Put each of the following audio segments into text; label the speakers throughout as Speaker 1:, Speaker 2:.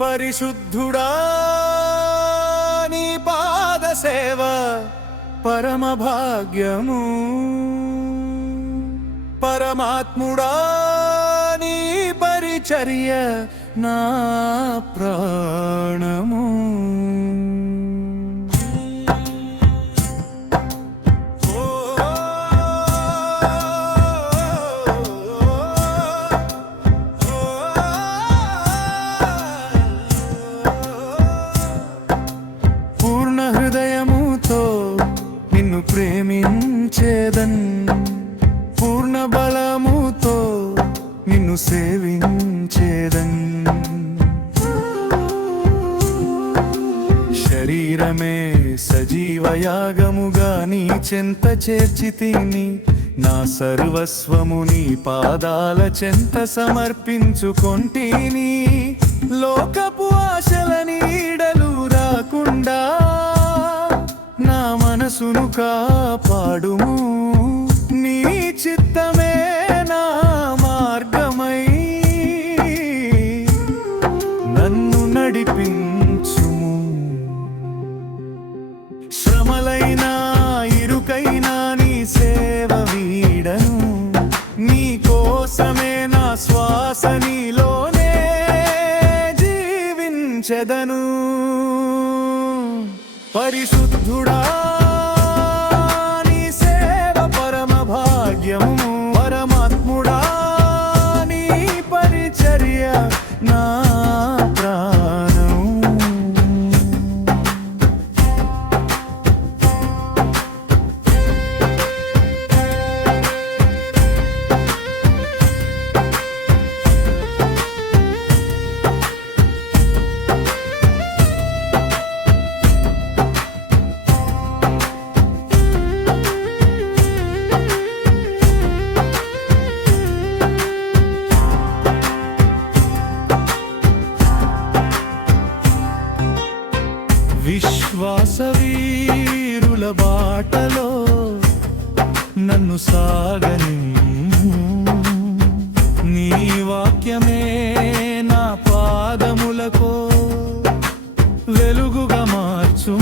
Speaker 1: పరిశుద్ధుడా నీ పాద సేవ పరమ భాగ్యము పరమాత్ముడా నీ పరిచర్య నా ప్రాణము నిన్ను సేవించేదన్. శరీరమే సజీవయాగముగా నీ చెంత చేర్చి తిని నా సర్వస్వము నీ పాదాల చెంత సమర్పించుకొంటిని. లోకపు ఆశల నీడలు రాకుండా నా మనసును కాపాడుము. శ్రమలైనా ఇరుకైనా నీ సేవ వీడను. నీ కోసమే నా శ్వాస నీలోనే జీవించదను. పరిశుద్ధుడా విశ్వాసవీరుల బాటలో నన్ను సాగని నీ వాక్యమే నా పాదములకు వెలుగుగా మార్చు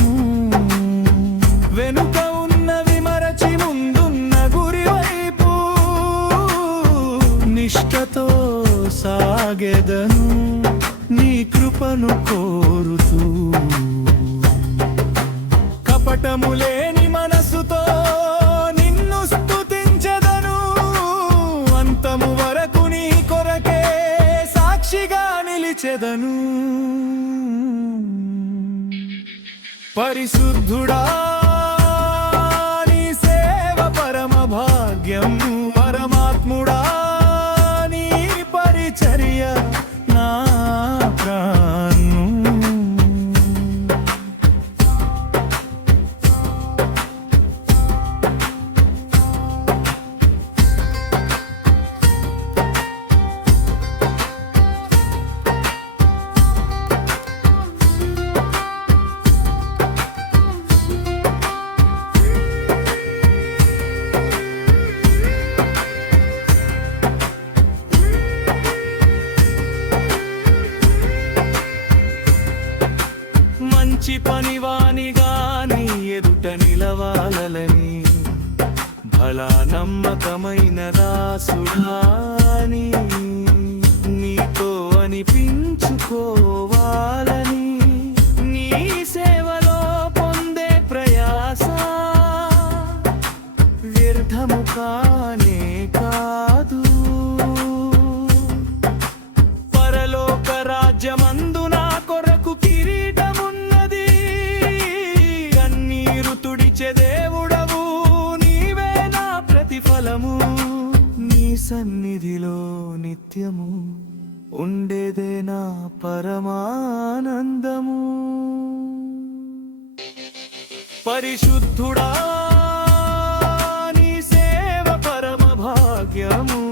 Speaker 1: వెనుక ఉన్నవి మరచి ముందున్న గురి వైపు నిష్టతో సాగెదను. నీ కృపను కోరుతూ కపటము లేని మనసుతో నిన్ను స్తుతించెదను. అంతము వరకు నీ కొరకే సాక్షిగా నిలిచెదను. పరిశుద్ధుడా నీ సేవ పరమ భాగ్యం పరమాత్ముడా. మంచి పనివానిగా నీ ఎదుట నిలవాలని భలా నమ్మకమైన రాసుడాని నీతో అనిపించుకోవాలని కృపనిచ్చుడిచే దేవుడవు నీవే నా ప్రతిఫలము. నీ సన్నిధిలో నిత్యము ఉండేదే నా పరమానందము. పరిశుద్ధుడా నీ సేవ పరమ భాగ్యము.